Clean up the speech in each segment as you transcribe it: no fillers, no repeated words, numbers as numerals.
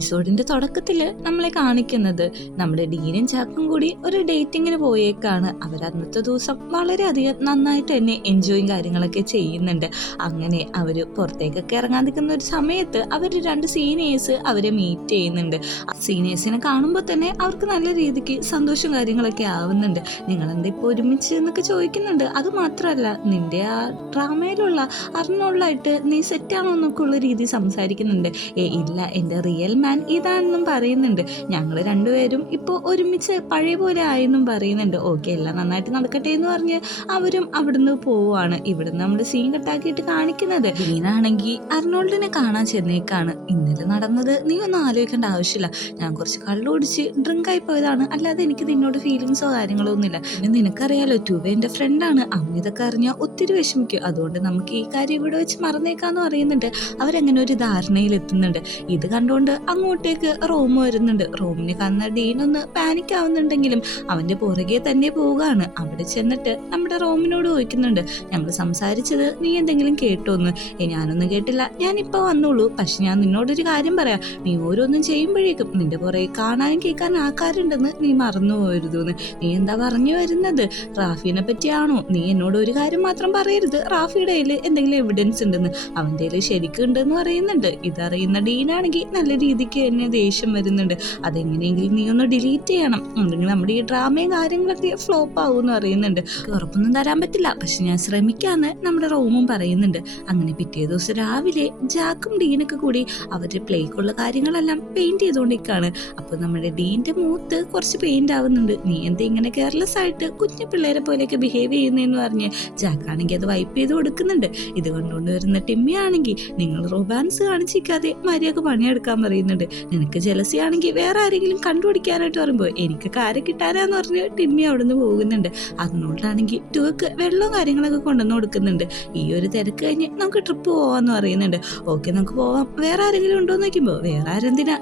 എപ്പിസോഡിന്റെ തുടക്കത്തിൽ നമ്മളെ കാണിക്കുന്നത് നമ്മുടെ ഡീനും ചാക്കും കൂടി ഒരു ഡേറ്റിങ്ങിന് പോയേക്കാണ്. അവർ അന്നത്തെ ദിവസം വളരെയധികം നന്നായിട്ട് തന്നെ എൻജോയും കാര്യങ്ങളൊക്കെ ചെയ്യുന്നുണ്ട്. അങ്ങനെ അവര് പുറത്തേക്കൊക്കെ ഇറങ്ങാൻ നിൽക്കുന്ന ഒരു സമയത്ത് അവർ രണ്ട് സീനിയേഴ്സ് അവരെ മീറ്റ് ചെയ്യുന്നുണ്ട്. സീനിയേഴ്സിനെ കാണുമ്പോൾ തന്നെ അവർക്ക് നല്ല രീതിക്ക് സന്തോഷം കാര്യങ്ങളൊക്കെ ആവുന്നുണ്ട്. നിങ്ങളെന്താ ഇപ്പോൾ ഒരുമിച്ച് എന്നൊക്കെ ചോദിക്കുന്നുണ്ട്. അത് മാത്രമല്ല, നിന്റെ ആ ഡ്രാമയിലുള്ള അർണോളായിട്ട് നീ സെറ്റാണോ എന്നൊക്കെ ഉള്ള രീതി സംസാരിക്കുന്നുണ്ട്. ഇല്ല, എൻ്റെ റിയൽ മാൻ ഇതാണെന്നും പറയുന്നുണ്ട്. ഞങ്ങൾ രണ്ടുപേരും ഇപ്പോൾ ഒരുമിച്ച് പഴയ പോലെ ആയെന്നും പറയുന്നുണ്ട്. ഓക്കെ, എല്ലാം നന്നായിട്ട് നടക്കട്ടെ എന്ന് പറഞ്ഞ് അവരും അവിടുന്ന് പോവാണ്. ഇവിടുന്ന് നമ്മൾ സീൻ കട്ടാക്കിയിട്ട് കാണിക്കുന്നത് ഡീനാണെങ്കിൽ അർണോൾഡിനെ കാണാൻ ചെന്നേക്കാണ്. ഇന്നലെ നടന്നത് നീ ഒന്നും ആലോചിക്കേണ്ട ആവശ്യമില്ല. ഞാൻ കുറച്ച് കള്ളുടിച്ച് ഡ്രിങ്ക് ആയി പോയതാണ്, അല്ലാതെ എനിക്ക് നിന്നോട് ഫീലിങ്സോ കാര്യങ്ങളോ ഒന്നുമില്ല. പിന്നെ നിനക്കറിയാലോ, ട്യൂബ എൻ്റെ ഫ്രണ്ടാണ്. അവൻ ഇതൊക്കെ അറിഞ്ഞാൽ ഒത്തിരി വിഷമിക്കും. അതുകൊണ്ട് നമുക്ക് ഈ കാര്യം ഇവിടെ വെച്ച് മറന്നേക്കാന്ന് പറയുന്നുണ്ട്. അവരങ്ങനെ ഒരു ധാരണയിൽ എത്തുന്നുണ്ട്. ഇത് കണ്ടുകൊണ്ട് അങ്ങോട്ടേക്ക് റോം വരുന്നുണ്ട്. റോമിനെ കാണുന്ന ഡീനൊന്ന് പാനിക് ആവുന്നുണ്ടെങ്കിലും അവന്റെ പുറകെ തന്നെ പോവുകയാണ്. അവിടെ ചെന്നിട്ട് നമ്മുടെ റോമിനോട് ചോദിക്കുന്നുണ്ട്, ഞങ്ങൾ സംസാരിച്ചത് നീ എന്തെങ്കിലും കേട്ടോന്ന്? ഞാനൊന്നും കേട്ടില്ല, ഞാനിപ്പോ വന്നോളൂ. പക്ഷെ ഞാൻ നിന്നോടൊരു കാര്യം പറയാം, നീ ഓരോന്നും ചെയ്യുമ്പോഴേക്കും നിന്റെ പുറകെ കാണാനും കേൾക്കാനും ആൾക്കാരുണ്ടെന്ന് നീ മറന്നു പോരുതെന്ന്. നീ എന്താ പറഞ്ഞു വരുന്നത്? റാഫിനെ പറ്റിയാണോ? നീ എന്നോട് ഒരു കാര്യം മാത്രം പറയരുത്, റാഫിയുടെ കയ്യിൽ എന്തെങ്കിലും എവിഡൻസ് ഉണ്ടെന്ന്. അവന്റെ കയ്യിൽ ശരിക്കും ഉണ്ടെന്ന് പറയുന്നുണ്ട്. ഇതറിയുന്ന ഡീനാണെങ്കിൽ നല്ല രീതിക്ക് തന്നെ ദേഷ്യം വരുന്നുണ്ട്. അതെങ്ങനെയെങ്കിലും നീ ഒന്ന് ഡിലീറ്റ് ചെയ്യണം, അല്ലെങ്കിൽ നമ്മുടെ ഈ ഡ്രാമയും കാര്യങ്ങളൊക്കെ ഫ്ലോപ്പ് ആവും എന്ന് പറയുന്നുണ്ട്. ഉറപ്പൊന്നും തരാൻ പറ്റില്ല, പക്ഷെ ഞാൻ ശ്രമിക്കാന്ന് നമ്മുടെ റോമും പറയുന്നുണ്ട്. അങ്ങനെ പിറ്റേ ദിവസം രാവിലെ ജാക്കും ഡീനൊക്കെ കൂടി അവരുടെ പ്ലേക്കുള്ള കാര്യങ്ങളെല്ലാം പെയിന്റ് ചെയ്തുകൊണ്ടിരിക്കുകയാണ്. അപ്പൊ നമ്മുടെ ഡീന്റെ മൂത്ത് കുറച്ച് പെയിന്റ് ആവുന്നുണ്ട്. നീ എന്താ ഇങ്ങനെ കെയർലെസ് ആയിട്ട് കുഞ്ഞു പിള്ളേരെ പോലെയൊക്കെ ബിഹേവ് ചെയ്യുന്നതെന്ന് പറഞ്ഞ് ജാക്കാണെങ്കിൽ അത് വൈപ്പ് ചെയ്ത് കൊടുക്കുന്നുണ്ട്. ഇത് കണ്ടുകൊണ്ട് വരുന്ന ടിമ്മി ആണെങ്കിൽ, നിങ്ങൾ റൊമാൻസ് കാണിച്ചിരിക്കാതെ മര്യാദ പണിയെടുക്കാൻ പറയുന്നുണ്ട്. നിനക്ക് ജലസി ആണെങ്കിൽ വേറെ ആരെങ്കിലും കണ്ടുപിടിക്കാനായിട്ട് പറയുമ്പോൾ എനിക്ക് കാര്യം കിട്ടാനാന്ന് പറഞ്ഞ് ടിമ്മി അവിടുന്ന് പോകുന്നുണ്ട്. അതിനോടാണെങ്കിൽ ടൂക്ക് വെള്ളവും കാര്യങ്ങളൊക്കെ കൊണ്ടുവന്ന് കൊടുക്കുന്നുണ്ട്. ഈ ഒരു തിരക്ക് കഴിഞ്ഞ് നമുക്ക് ട്രിപ്പ് പോവാന്ന് പറയുന്നുണ്ട്. ഓക്കെ, നമുക്ക് പോവാം. വേറെ ആരെങ്കിലും ഉണ്ടോ എന്ന് നോക്കുമ്പോൾ വേറെ ആരെന്തിനാ,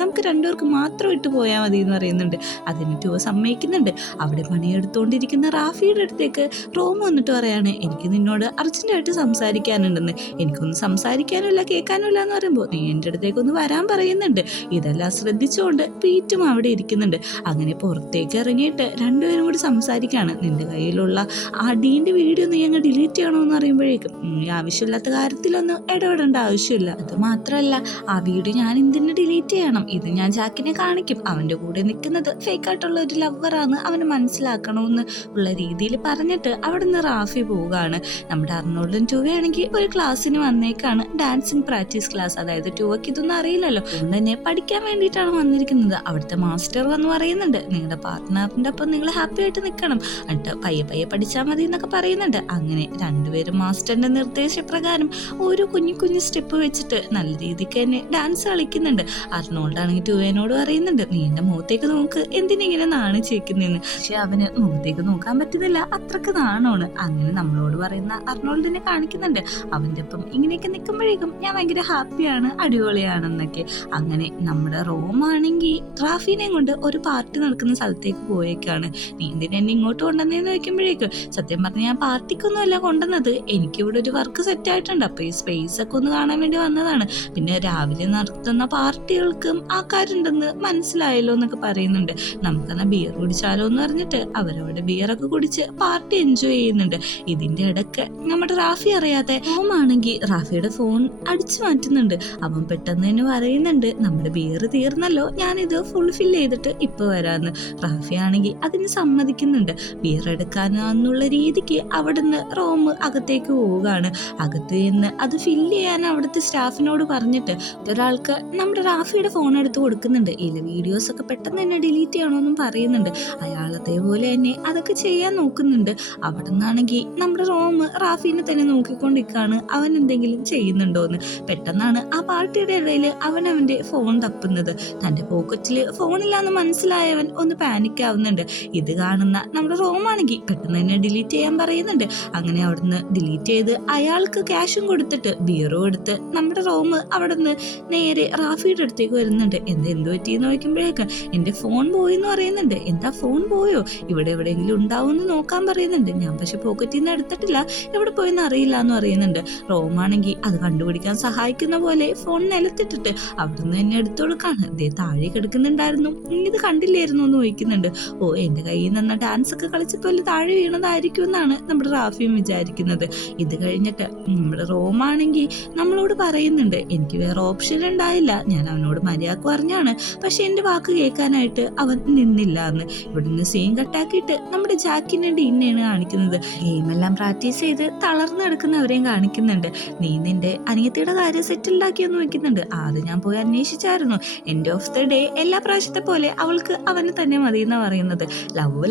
നമുക്ക് രണ്ടുപേർക്ക് മാത്രം ഇട്ട് പോയാൽ മതി എന്ന് പറയുന്നുണ്ട്. അതിന് ടൂ സമ്മതിക്കുന്നുണ്ട്. അവിടെ പണിയെടുത്തുകൊണ്ടിരിക്കുന്ന റാഫിയുടെ അടുത്തേക്ക് റോം വന്നിട്ട് പറയാണ്, എനിക്ക് നിന്നോട് അർജന്റായിട്ട് സംസാരിക്കാനുണ്ടെന്ന്. എനിക്കൊന്നും സംസാരിക്കാനുമില്ല കേൾക്കാനുമില്ല എന്ന് പറയുമ്പോൾ നീ എൻ്റെ അടുത്തേക്കൊന്ന് വരാൻ പറയുന്നുണ്ട്. ഇതെല്ലാം ശ്രദ്ധിച്ചുകൊണ്ട് പീറ്റും അവിടെ ഇരിക്കുന്നുണ്ട്. അങ്ങനെ പുറത്തേക്ക് ഇറങ്ങിയിട്ട് രണ്ടുപേരും കൂടി സംസാരിക്കുകയാണ്. നിന്റെ കയ്യിലുള്ള ആ ഡീൻ്റെ വീഡിയോ നീ അങ്ങ് ഡിലീറ്റ് ചെയ്യണമെന്ന് പറയുമ്പോഴേക്കും ആവശ്യമില്ലാത്ത കാര്യത്തിലൊന്നും ഇടപെടേണ്ട ആവശ്യമില്ല. അത് മാത്രമല്ല, ആ വീഡിയോ ഞാൻ എന്തിനു ഡിലീറ്റ് ചെയ്യണം? ഇത് ഞാൻ ജാക്കിനെ കാണിക്കും. അവൻ്റെ കൂടെ നിൽക്കുന്നത് ഫേക്കായിട്ടുള്ള ഒരു ലവറാണ്, അവന് മനസ്സിലാക്കണമെന്ന് ഉള്ള രീതിയിൽ പറഞ്ഞിട്ട് അവിടുന്ന് റാഫി പോവുകയാണ്. നമ്മുടെ അർണോൾഡും ടൂവയാണെങ്കിൽ ഒരു ക്ലാസ്സിന് വന്നേക്കാണ്, ഡാൻസിങ് പ്രാക്ടീസ് ക്ലാസ്. അതായത് ടൂവയ്ക്ക് ഇതൊന്നും അറിയില്ലല്ലോ, അതുകൊണ്ട് തന്നെ പഠിക്കാൻ വേണ്ടിയിട്ടാണ് വന്നിരിക്കുന്നത്. അവിടുത്തെ മാസ്റ്റർ വന്ന് പറയുന്നുണ്ട്, നിങ്ങളുടെ പാർട്ട്ണറിന്റെ ഒപ്പം നിങ്ങൾ ഹാപ്പി ആയിട്ട് നിൽക്കണം, എന്നിട്ട് പയ്യെ പയ്യെ പഠിച്ചാൽ മതി എന്നൊക്കെ പറയുന്നുണ്ട്. അങ്ങനെ രണ്ടുപേരും മാസ്റ്ററിന്റെ നിർദ്ദേശപ്രകാരം ഓരോ കുഞ്ഞു കുഞ്ഞു സ്റ്റെപ്പ് വെച്ചിട്ട് നല്ല രീതിക്ക് തന്നെ ഡാൻസ് കളിക്കുന്നുണ്ട്. അർണോൾഡ് ആണെങ്കിൽ ടൂവനോട് പറയുന്നുണ്ട്, നീ എന്റെ മുഖത്തേക്ക് നോക്ക്, എന്തിനിങ്ങനെ നാണിച്ചേക്കുന്നതെന്ന്. പക്ഷെ അവന് മുഖത്തേക്ക് നോക്കാൻ പറ്റുന്നില്ല, അത്രക്ക് നാണമാണ്. അങ്ങനെ നമ്മളോട് പറയുന്ന അർണോൾഡിനെ കാണിക്കുന്നുണ്ട്. അവന്റെ ഒപ്പം ഇങ്ങനെയൊക്കെ നിൽക്കുമ്പോഴേക്കും ഞാൻ ഭയങ്കര ഹാപ്പിയാണ്, അടിപൊളിയാണെന്നൊക്കെ. അങ്ങനെ നമ്മുടെ റോമാണെങ്കിൽ റാഫിനെയും കൊണ്ട് ഒരു പാർട്ടി നടക്കുന്ന സ്ഥലത്തേക്ക് പോയേക്കാണ്. നീ എന്തിനാ എന്നെ ഇങ്ങോട്ട് കൊണ്ടുവന്നേന്ന് വെക്കുമ്പോഴേക്കും, സത്യം പറഞ്ഞാൽ ഞാൻ പാർട്ടിക്കൊന്നുമല്ല കൊണ്ടുവന്നത്, എനിക്കിവിടെ ഒരു വർക്ക് സെറ്റ് ആയിട്ടുണ്ട്, അപ്പൊ ഈ സ്പേസ് ഒക്കെ ഒന്ന് കാണാൻ വേണ്ടി വന്നതാണ്. പിന്നെ രാവിലെ നടത്തുന്ന പാർട്ടികൾക്കും ആൾക്കാരുണ്ടെന്ന് മനസ്സിലായല്ലോ എന്നൊക്കെ പറയുന്നുണ്ട്. നമുക്കെന്നാ ബിയർ കുടിച്ചാലോ എന്ന് പറഞ്ഞിട്ട് അവരവിടെ ബിയറൊക്കെ കുടിച്ച് പാർട്ടി എൻജോയ് ചെയ്യുന്നുണ്ട്. ഇതിന്റെ ഇടയ്ക്ക് നമ്മുടെ റാഫി അറിയാതെ റോമാണെങ്കിൽ റാഫിയുടെ ഫോൺ അടിച്ചു മാറ്റുന്നുണ്ട്. അവൻ പെട്ടെന്ന് തന്നെ പറയുന്നുണ്ട്, നമ്മുടെ ബിയർ തീർന്നല്ലോ, ഞാനിത് ഫുൾഫിൽ ചെയ്തിട്ട് ഇപ്പൊ വരാന്ന്. റാഫി ആണെങ്കിൽ അതിന് സമ്മതിക്കുന്നുണ്ട്. ബിയർ എടുക്കാനെന്നുള്ള രീതിക്ക് അവിടുന്ന് റോം അകത്തേക്ക് പോവുകയാണ്. അകത്ത് ചെന്ന് അത് ഫില്ല് ചെയ്യാൻ അവിടുത്തെ സ്റ്റാഫിനോട് പറഞ്ഞിട്ട് ഒരാൾക്ക് നമ്മുടെ റാഫിയുടെ ഫോൺ എടുത്ത് കൊടുക്കുന്നുണ്ട്. ഇതിലെ വീഡിയോസ് ഒക്കെ പെട്ടെന്ന് തന്നെ ഡിലീറ്റ് ചെയ്യണമെന്നും പറയുന്നുണ്ട്. അയാൾ അതേപോലെ തന്നെ അതൊക്കെ ചെയ്യാൻ നോക്കുന്നുണ്ട്. അവിടെ നിന്നാണെങ്കിൽ നമ്മുടെ റോം റാഫിനെ തന്നെ നോക്കിക്കൊണ്ടിരിക്കുകയാണ്, അവൻ എന്തെങ്കിലും ചെയ്യുന്നുണ്ടോന്ന്. പെട്ടെന്നാണ് ആ പാർട്ടിയുടെ ഇടയിൽ അവന്റെ ഫോൺ തപ്പുന്നത്. തന്റെ പോക്കറ്റില് ഫോണില്ലാന്ന് മനസ്സിലായവൻ ഒന്ന് പാനിക് ആവുന്നുണ്ട്. ഇത് കാണുന്ന നമ്മുടെ റോമാണെങ്കിൽ പെട്ടെന്ന് തന്നെ ഡിലീറ്റ് ചെയ്യാൻ പറയുന്നുണ്ട്. അങ്ങനെ അവിടുന്ന് ഡിലീറ്റ് ചെയ്ത് അയാൾക്ക് ക്യാഷും കൊടുത്തിട്ട് ബിയറും എടുത്ത് നമ്മുടെ റോം അവിടുന്ന് നേരെ റാഫിയുടെ അടുത്തേക്ക് വരുന്നുണ്ട്. എന്ത് പറ്റിയെന്ന് നോക്കുമ്പോഴേക്കും എന്റെ ഫോൺ പോയി എന്ന് പറയുന്നുണ്ട്. എന്താ ഫോൺ പോയോ? ഇവിടെ എവിടെയെങ്കിലും ഉണ്ടാവുമെന്ന് നോക്കാൻ പറയുന്നുണ്ട്. ഞാൻ പക്ഷെ പോക്കറ്റിൽ നിന്ന് എടുത്തിട്ടില്ല, എവിടെ പോയെന്ന് അറിയില്ല എന്ന് പറയുന്നുണ്ട്. റോമാണെങ്കിൽ അത് കണ്ടുപിടിക്കാൻ സഹായിക്കുന്ന പോലെ ഫോൺ നിലത്തിട്ടിട്ട് അവിടുന്ന് തന്നെ എടുത്തു കൊടുക്കാണ്. ദേ താഴെ കിടക്കുന്നുണ്ടായിരുന്നു, നീ ഇത് കണ്ടില്ലായിരുന്നു എന്ന് ചോദിക്കുന്നുണ്ട്. ഓ, എന്റെ കയ്യിൽ നിന്ന് ഡാൻസ് ഒക്കെ കളിച്ചപ്പോൾ താഴെ വീണതായിരിക്കും എന്നാണ് നമ്മുടെ റാഫിയും വിചാരിക്കുന്നത്. ഇത് കഴിഞ്ഞിട്ട് നമ്മുടെ റോമാണെങ്കിൽ നമ്മളോട് പറയുന്നുണ്ട്, എനിക്ക് വേറെ ഓപ്ഷൻ ഉണ്ടായില്ല, ഞാൻ അവനോട് മര്യാദ പറഞ്ഞാണ്, പക്ഷെ എന്റെ വാക്ക് കേൾക്കാനായിട്ട് അവൻ നിന്നില്ല എന്ന്. ഇവിടുന്ന് സീൻ കട്ടാക്കിയിട്ട് നമ്മുടെ ജാക്കിന്റെ ഡീനെയാണ് കാണിക്കുന്നത്. ഗെയിമെല്ലാം പ്രാക്ടീസ് ചെയ്ത് തളർന്നു കിടക്കുന്നവരെയും കാണിക്കുന്നുണ്ട്. നീ നിന്റെ അനിയത്തിയുടെ കാര്യം സെറ്റിൽഡാക്കിയെന്ന് വെക്കുന്നുണ്ട്. അത് ഞാൻ പോയി അന്വേഷിച്ചായിരുന്നു. എൻഡ് ഓഫ് ദ ഡേ എല്ലാ പ്രാവശ്യത്തെ പോലെ അവൾക്ക് അവന് തന്നെ മതി എന്നാ പറയുന്നത്.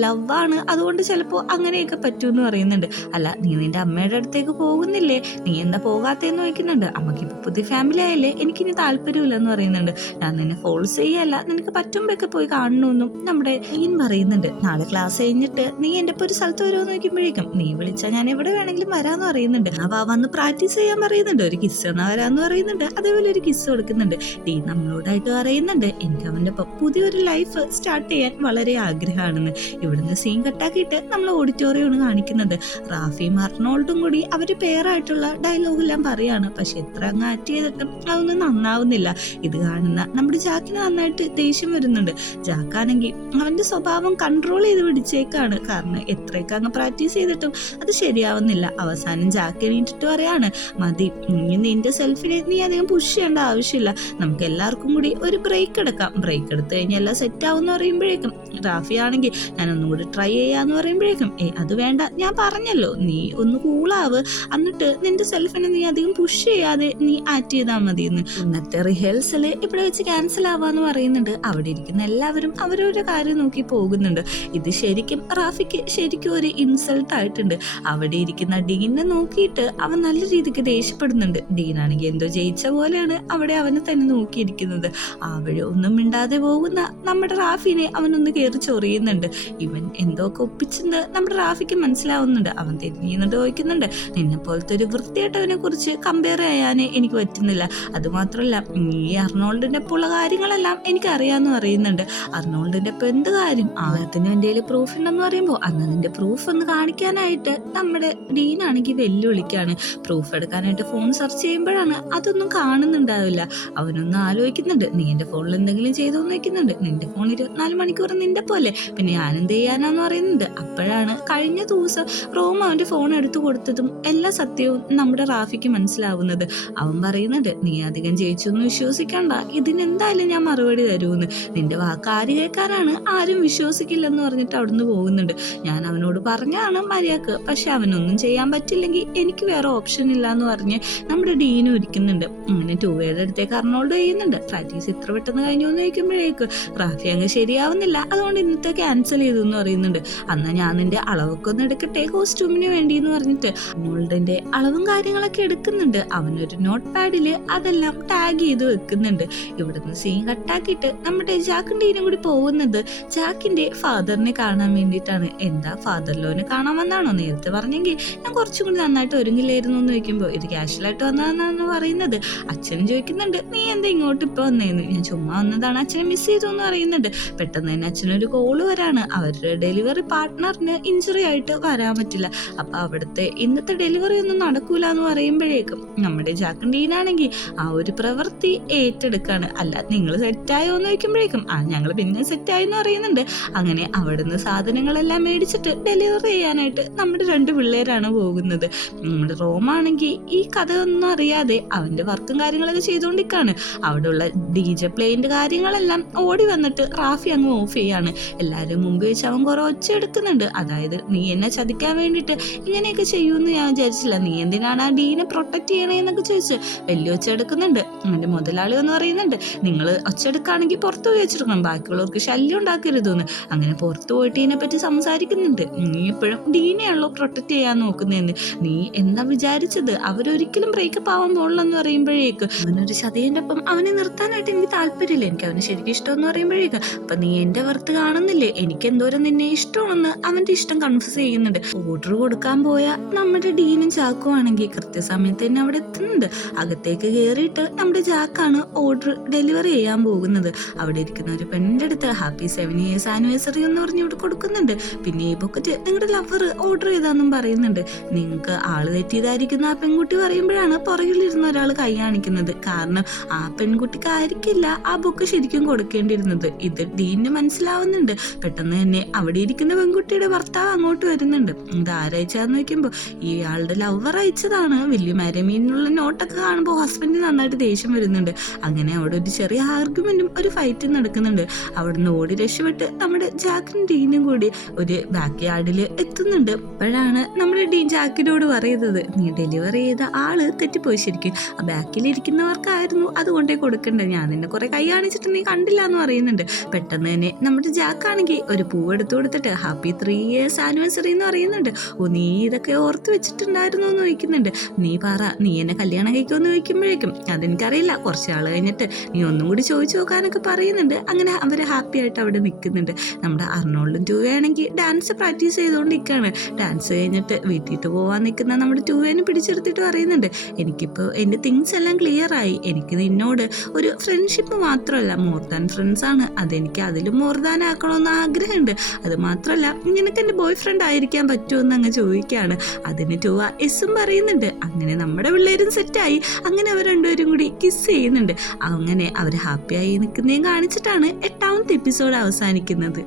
ലവ് ആണ്, അതുകൊണ്ട് ചിലപ്പോൾ അങ്ങനെയൊക്കെ പറ്റൂന്ന് പറയുന്നുണ്ട്. അല്ല, നീ നിന്റെ അമ്മയുടെ അടുത്തേക്ക് പോകുന്നില്ലേ, നീ എന്താ പോകാത്തേന്ന് ചോദിക്കുന്നുണ്ട്. അമ്മക്ക് ഇപ്പൊ പുതിയ ഫാമിലി ആയല്ലേ, എനിക്കിനി താല്പര്യമില്ലെന്ന് പറയുന്നുണ്ട്. ഞാൻ നിന്നെ ഫോഴ്സ് ചെയ്യല്ല, നിനക്ക് പറ്റുമ്പോഴൊക്കെ പോയി കാണണമെന്നും നമ്മുടെ ഈൻ പറയുന്നുണ്ട്. നാളെ ക്ലാസ് കഴിഞ്ഞിട്ട് നീ എന്റെ ഒരു സ്ഥലത്ത് വരുമെന്ന് നോക്കുമ്പോഴേക്കും നീ വിളിച്ചാൽ ഞാൻ എവിടെ വേണമെങ്കിലും വരാന്ന് പറയുന്നുണ്ട്. അവ വന്ന് പ്രാക്ടീസ് ചെയ്യാൻ പറയുന്നുണ്ട്. ഒരു കിസ് എന്നാ വരാന്ന് പറയുന്നുണ്ട്. അതേപോലെ ഒരു കിസ് കൊടുക്കുന്നുണ്ട്. ഡീ നമ്മളോടായിട്ട് പറയുന്നുണ്ട്, എനിക്ക് അവന്റെ പുതിയൊരു ലൈഫ് സ്റ്റാർട്ട് ചെയ്യാൻ വളരെ ആഗ്രഹമാണെന്ന്. ഇവിടുന്ന് സീൻ കട്ടാക്കിയിട്ട് നമ്മൾ ഓഡിറ്റോറിയമാണ് കാണിക്കുന്നത്. റാഫിയും അർണോൾഡും കൂടി അവര് പേരായിട്ടുള്ള ഡയലോഗ് എല്ലാം പറയാണ്. പക്ഷെ എത്ര അങ്ങ് ആക്ട് ചെയ്തിട്ടും അതൊന്നും നന്നാവുന്നില്ല. ഇത് കാണുന്ന നമ്മുടെ ജാക്കിന് നന്നായിട്ട് ദേഷ്യം വരുന്നുണ്ട്. ജാക്കാണെങ്കിൽ അവന്റെ സ്വഭാവം കൺട്രോൾ ചെയ്ത് പിടിച്ചേക്കാണ്. കാരണം എത്രയൊക്കെ അങ്ങ് പ്രാക്ടീസ് ചെയ്തിട്ടും അത് ശരിയാവുന്നില്ല. അവസാനം ജാക്ക് എണീറ്റിട്ട് പറയാണ്, മതി, നീ നിന്റെ സെൽഫിനെ നീ അധികം പുഷ് ചെയ്യേണ്ട ആവശ്യമില്ല, നമുക്ക് എല്ലാവർക്കും കൂടി ഒരു ബ്രേക്ക് എടുക്കാം. ബ്രേക്ക് എടുത്തു കഴിഞ്ഞാൽ എല്ലാം സെറ്റ് ആവുമെന്ന് പറയുമ്പോഴേക്കും റാഫി ആണെങ്കിൽ ഞാൻ ഒന്നും കൂടി ട്രൈ ചെയ്യാന്ന് പറയുമ്പോഴേക്കും അത് വേണ്ട, ഞാൻ പറഞ്ഞല്ലോ, നീ ഒന്ന് കൂളാവ്, എന്നിട്ട് നിന്റെ സെൽഫിനെ നീ അധികം പുഷ് ചെയ്യാതെ നീ ആക്ട് ചെയ്താൽ മതി എന്ന്. ഇന്നത്തെ റിഹേഴ്സല് ഇവിടെ വെച്ച് ക്യാൻസൽ ആവാന്ന് പറയുന്നുണ്ട്. അവിടെ ഇരിക്കുന്ന എല്ലാവരും അവരവരുടെ കാര്യം നോക്കി പോകുന്നുണ്ട്. ഇത് ശരിക്കും റാഫിക്ക് ശരിക്കും ഒരു ഇൻസൾട്ട് ആയിട്ടുണ്ട്. അവിടെ ഇരിക്കുന്ന ഡീനെ നോക്കിയിട്ട് അവൻ നല്ല രീതിക്ക് ദേഷ്യപ്പെടുന്നുണ്ട്. ഡീനാണെങ്കിൽ എന്തോ ജയിച്ച പോലെയാണ് അവിടെ അവനെ തന്നെ നോക്കിയിരിക്കുന്നത്. അവിടെ ഒന്നും മിണ്ടാതെ പോകുന്ന നമ്മുടെ റാഫിനെ അവനൊന്ന് കയറി ചൊറിയുന്നുണ്ട്. ഇവൻ എന്തോ ഒപ്പിച്ചെന്ന് നമ്മുടെ റാഫിക്ക് മനസ്സിലാവുന്നുണ്ട്. അവൻ തിരിഞ്ഞിട്ട് ചോദിക്കുന്നുണ്ട്, നിന്നെ പോലത്തെ ഒരു വൃത്തിയായിട്ടവനെ കുറിച്ച് കമ്പയർ ചെയ്യാനേ എനിക്ക് പറ്റുന്നില്ല. അതുമാത്രമല്ല, ഈ അർണോൾഡിന്റെ ഒപ്പമുള്ള കാര്യങ്ങളെല്ലാം എനിക്ക് അറിയാമെന്ന് പറയുന്നുണ്ട്. അർണോൾഡിന്റെ ഒപ്പം എന്ത് കാര്യം, ആദ്യത്തിന് എൻ്റെ കയ്യിൽ പ്രൂഫ് ഉണ്ടെന്ന് പറയുമ്പോൾ അന്ന് അതിന്റെ പ്രൂഫ് ഒന്ന് കാണിക്കാനായിട്ട് നമ്മുടെ ഡീനാണെങ്കിൽ വെല്ലുവിളിക്കാണ്. പ്രൂഫ് എടുക്കാനായിട്ട് ഫോൺ സെർച്ച് ചെയ്യുമ്പോഴാണ് അതൊന്നും കാണുന്നുണ്ടാവില്ല. അവനൊന്ന് ആലോചിക്കുന്നുണ്ട്, നീ എന്റെ ഫോണിൽ എന്തെങ്കിലും ചെയ്തോന്ന് വെക്കുന്നുണ്ട്. നിന്റെ ഫോൺ 24 മണിക്കൂർ നിന്റെ പോലെ, പിന്നെ ഞാൻ എന്ത് ചെയ്യാനാന്ന് പറയുന്നുണ്ട്. അപ്പോഴാണ് കഴിഞ്ഞ ദിവസം റോം അവന്റെ ഫോൺ എടുത്തു കൊടുത്തതും എല്ലാ സത്യവും നമ്മുടെ റാഫിക്ക് മനസ്സിലാവുന്നത്. അവൻ പറയുന്നുണ്ട്, നീ അധികം ജയിച്ചു എന്ന് വിശ്വസിക്കണ്ട, ഇതിനെന്തായാലും ഞാൻ മറുപടി തരുമെന്ന്. നിന്റെ വാക്ക് ആര് കേൾക്കാനാണ്, ആരും വിശ്വസിക്കില്ലെന്ന് പറഞ്ഞിട്ട് അവിടുന്ന് പോകുന്നുണ്ട്. ഞാൻ അവനോട് പറഞ്ഞാണ് മര്യാദക്ക്, പക്ഷെ അവനൊന്നും ചെയ്യാൻ പറ്റില്ലെങ്കിൽ എനിക്ക് വേറെ ഓപ്ഷൻ ഇല്ല എന്ന് പറഞ്ഞ് നമ്മുടെ ഡീനും ഇരിക്കുന്നുണ്ട്. അങ്ങനെ 2 അടുത്തേക്ക് അർണോൾഡ് ചെയ്യുന്നുണ്ട്. പ്രാക്ടീസ് ഇത്ര പെട്ടെന്ന് കഴിഞ്ഞു എന്ന് ചോദിക്കുമ്പോഴേക്ക് റാഫി അങ്ങ് ശരിയാവുന്നില്ല, അതുകൊണ്ട് ഇന്നത്തെ ക്യാൻസൽ ചെയ്തു എന്ന് പറയുന്നുണ്ട്. അന്ന് ഞാൻ നിന്റെ അളവൊക്കെ ഒന്ന് എടുക്കട്ടെ കോസ്റ്റ്യൂമിന് വേണ്ടി എന്ന് പറഞ്ഞിട്ട് അർണോൾഡിന്റെ അളവും കാര്യങ്ങളൊക്കെ എടുക്കുന്നുണ്ട്. അവനൊരു നോട്ട് പാഡില് അതെല്ലാം ടാഗ് ചെയ്ത് വെക്കുന്നുണ്ട്. ഇവിടുന്ന് സീൻ കട്ടാക്കിയിട്ട് നമ്മുടെ ജാക്കും ഡീനും കൂടി പോകുന്നത് ജാക്കിന്റെ ഫാദറിനെ കാണാൻ വേണ്ടിയിട്ടാണ്. എന്താ ഫാദറിലോനെ കാണാൻ വന്നാണോ, നേരത്തെ പറഞ്ഞെങ്കിൽ ഞാൻ കുറച്ചും കൂടി നന്നായിട്ട് ഒരുങ്ങില്ലായിരുന്നു എന്ന് ചോദിക്കുമ്പോൾ ഇത് ക്യാഷ്വലായിട്ട് വന്നതാണെന്ന് പറയുന്നത്. അച്ഛനും ചോദിക്കുന്നുണ്ട്, നീ എന്താ ഇങ്ങോട്ട് ഇപ്പൊ വന്നേന്ന്. ഞാൻ ചുമ്മാ വന്നതാണ്, അച്ഛനെ മിസ് ചെയ്തു എന്ന് പറയുന്നുണ്ട്. പെട്ടെന്ന് തന്നെ അച്ഛനൊരു കോള് വരാണ്. അവരുടെ ഡെലിവറി പാർട്ട്ണറിന് ഇഞ്ചുറി ആയിട്ട് വരാൻ പറ്റില്ല, അപ്പൊ അവിടുത്തെ ഇന്നത്തെ ഡെലിവറി ഒന്നും നടക്കൂല എന്ന് പറയുമ്പോഴേക്കും നമ്മുടെ ജാക്കും ഡീനാണെങ്കിൽ ആ ഒരു പ്രവൃത്തി ഏറ്റെടുക്കാണ്. അല്ല, നിങ്ങൾ സെറ്റായോ എന്ന് ചോദിക്കുമ്പോഴേക്കും ഞങ്ങൾ പിന്നെ സെറ്റായി എന്ന് പറയുന്നുണ്ട്. അങ്ങനെ അവിടുന്ന് സാധനങ്ങളെല്ലാം മേടിച്ചിട്ട് ഡെലിവറി ചെയ്യാനായിട്ട് നമ്മുടെ 2 പിള്ളേരാണ് പോകുന്നത്. നമ്മുടെ റോമാണെങ്കിൽ ഈ കഥയൊന്നും അറിയാതെ അവന്റെ വർക്കും കാര്യങ്ങളൊക്കെ ചെയ്തുകൊണ്ടിരിക്കുകയാണ്. അവിടെയുള്ള DJ പ്ലേന്റെ കാര്യങ്ങളെല്ലാം ഓടി വന്നിട്ട് റാഫി അങ്ങ് ഓഫ് ചെയ്യാണ്. എല്ലാവരും മുമ്പ് വെച്ച് അവൻ കുറെ ഒച്ച എടുക്കുന്നുണ്ട്. അതായത്, നീ എന്നെ ചതിക്കാൻ വേണ്ടിയിട്ട് ഇങ്ങനെയൊക്കെ ചെയ്യുമെന്ന് ഞാൻ വിചാരിച്ചില്ല, നീ എന്തിനാണ് ആ ഡീനെ പ്രൊട്ടക്ട് ചെയ്യണേ എന്നൊക്കെ ചോദിച്ച് വലിയ ഒച്ച എടുക്കുന്നുണ്ട്. അവന്റെ മുതലാളി എന്ന് പറയുന്നുണ്ട്, നിങ്ങൾ ഒച്ച എടുക്കുകയാണെങ്കിൽ പുറത്തു പോയി വെച്ചെടുക്കണം, ബാക്കിയുള്ളവർക്ക് ശല്യം ഉണ്ടാക്കരുതെന്ന്. അങ്ങനെ പുറത്തു പോയിട്ട് ഇതിനെപ്പറ്റി സംസാരിക്കുന്നുണ്ട്. നീ എപ്പോഴും ഡീനെയാണല്ലോ പ്രൊട്ടക്ട് ചെയ്യാൻ നോക്കുന്നതെന്ന്, നീ എന്താ വിചാരിച്ചത്, അവരൊരിക്കലും ബ്രേക്കപ്പ് ആവാൻ പോകണമെന്ന് പറയുമ്പോഴേക്ക് അവനൊരു ചതിയന്റെ ഒപ്പം അവനെ നിർത്താനായിട്ട് എനിക്ക് താല്പര്യമില്ല, എനിക്ക് അവന് ശരിക്കും ഇഷ്ടമെന്ന് പറയുമ്പോഴേക്ക് അപ്പൊ നീ എന്റെ വർത്ത് കാണുന്നില്ലേ, എനിക്ക് എന്തോരം നിന്നെ ഇഷ്ടമാണെന്ന് അവന്റെ ഇഷ്ടം കൺഫ്യൂസ് ചെയ്യുന്നുണ്ട്. ഓർഡർ കൊടുക്കാൻ പോയ നമ്മുടെ ഡീനും ചാക്കും ആണെങ്കിൽ കൃത്യസമയത്ത് തന്നെ അവിടെ എത്തുന്നുണ്ട്. അകത്തേക്ക് കയറിയിട്ട് നമ്മുടെ ജാക്കാണ് ഓർഡർ ഡെലിവറി ചെയ്യാൻ പോകുന്നത്. അവിടെ ഇരിക്കുന്ന ഒരു പെണ്ണിന്റെ അടുത്ത് ഹാപ്പി 7 years ആനിവേഴ്സറി എന്ന് പറഞ്ഞ് ഇവിടെ കൊടുക്കുന്നുണ്ട്. പിന്നെ ഈ ബൊക്കറ്റ് നിങ്ങളുടെ ലവർ ഓർഡർ ചെയ്താന്നും പറയുന്നുണ്ട്. നിങ്ങൾക്ക് ആള് തെറ്റിയതായിരിക്കുന്ന ആ പെൺകുട്ടി പറയുമ്പോഴാണ് പുറകിലിരുന്ന ഒരാൾ കൈ കാണിക്കുന്നത്. കാരണം ആ പെൺകുട്ടിക്കായിരിക്കില്ല ആ ബുക്ക് ശരിക്കും കൊടുക്കേണ്ടിയിരുന്നത്. ഇത് ഡീനിന് മനസ്സിലാവുന്നുണ്ട്. പെട്ടെന്ന് തന്നെ അവിടെ ഇരിക്കുന്ന പെൺകുട്ടിയുടെ ഭർത്താവ് അങ്ങോട്ട് വരുന്നുണ്ട്. ഇത് ആരയച്ചാന്ന് നോക്കുമ്പോൾ ഇയാളുടെ ലവർ അയച്ചതാണ്. വലിയ മരമീനുള്ള നോട്ടൊക്കെ കാണുമ്പോൾ ഹസ്ബൻഡ് നന്നായിട്ട് ദേഷ്യം വരുന്നുണ്ട്. അങ്ങനെ അവിടെ ഒരു ചെറിയ ആർഗ്യുമെന്റും ഒരു ഫൈറ്റും നടക്കുന്നുണ്ട്. അവിടുന്ന് ഓടി രക്ഷപ്പെട്ട് നമ്മുടെ ജാക്കും ഡീനും കൂടി ഒരു ബാക്ക് യാർഡിൽ എത്തുന്നുണ്ട്. അപ്പോഴാണ് നമ്മുടെ ഡീൻ ജാക്കിനോട് പറയുന്നത്, നീ ഡെലിവറി ചെയ്ത ആള് തെറ്റിപ്പോയി, ശരിക്കും ആ ബാക്കിലിരിക്കുന്നവർക്കായിരുന്നു അതുകൊണ്ടേ കൊടുക്കണ്ടേ, ഞാൻ നിന്നെ കുറെ കൈ കാണിച്ചിട്ട് നീ കണ്ടില്ല എന്ന് പറയുന്നുണ്ട്. പെട്ടെന്ന് തന്നെ നമ്മുടെ ജാക്കാണെങ്കിൽ ഒരു പൂവെടുത്ത് കൊടുത്തിട്ട് ഹാപ്പി 3 years ആനിവേഴ്സറി എന്ന് പറയുന്നുണ്ട്. നീ ഇതൊക്കെ ഓർത്ത് വെച്ചിട്ടുണ്ടായിരുന്നു എന്ന് ചോദിക്കുന്നുണ്ട്. നീ പറ, നീ എന്നെ കല്യാണം കഴിക്കുമെന്ന് ചോദിക്കുമ്പോഴേക്കും അതെനിക്കറിയില്ല, കുറച്ച് നാൾ കഴിഞ്ഞിട്ട് നീ ഒന്നും കൂടി ചോദിച്ചു നോക്കാനൊക്കെ പറയുന്നുണ്ട്. അങ്ങനെ അവർ ഹാപ്പി ആയിട്ട് അവിടെ നിൽക്കുന്നുണ്ട്. നമ്മുടെ അർണോൾഡും ടൂവയാണെങ്കിൽ ഡാൻസ് പ്രാക്ടീസ് ചെയ്തുകൊണ്ടിരിക്കുകയാണ്. ഡാൻസ് കഴിഞ്ഞിട്ട് വീട്ടിട്ട് പോകാൻ നിൽക്കുന്ന നമ്മുടെ ടൂവേനെ പിടിച്ചെടുത്തിട്ട് പറയുന്നുണ്ട്, എനിക്കിപ്പോൾ എൻ്റെ തിങ്സ് എല്ലാം ക്ലിയർ ആയി, എനിക്ക് നിന്നോട് ഒരു ഫ്രണ്ട്ഷിപ്പ് മാത്രമല്ല മോർ ദാൻ ഫ്രണ്ട്സ് ആണ്, അതെനിക്ക് അതിലും മോർ ദാൻ ആക്കണമെന്ന് ആഗ്രഹമുണ്ട്. അത് മാത്രമല്ല നിനക്ക് എൻ്റെ ബോയ് ഫ്രണ്ട് ആയിരിക്കാൻ പറ്റുമെന്ന് അങ്ങ് ചോദിക്കുകയാണ്. അതിന് ടൂവ എസ്സും പറയുന്നുണ്ട്. അങ്ങനെ നമ്മുടെ പിള്ളേരും സെറ്റായി. അങ്ങനെ അവർ രണ്ടുപേരും കൂടി കിസ് ചെയ്യുന്നുണ്ട്. അങ്ങനെ അവർ ഹാപ്പിയായി നിൽക്കുന്നതും കാണിച്ചിട്ടാണ് 8ാമത്തെ എപ്പിസോഡ് അവസാനിക്കുന്നത്.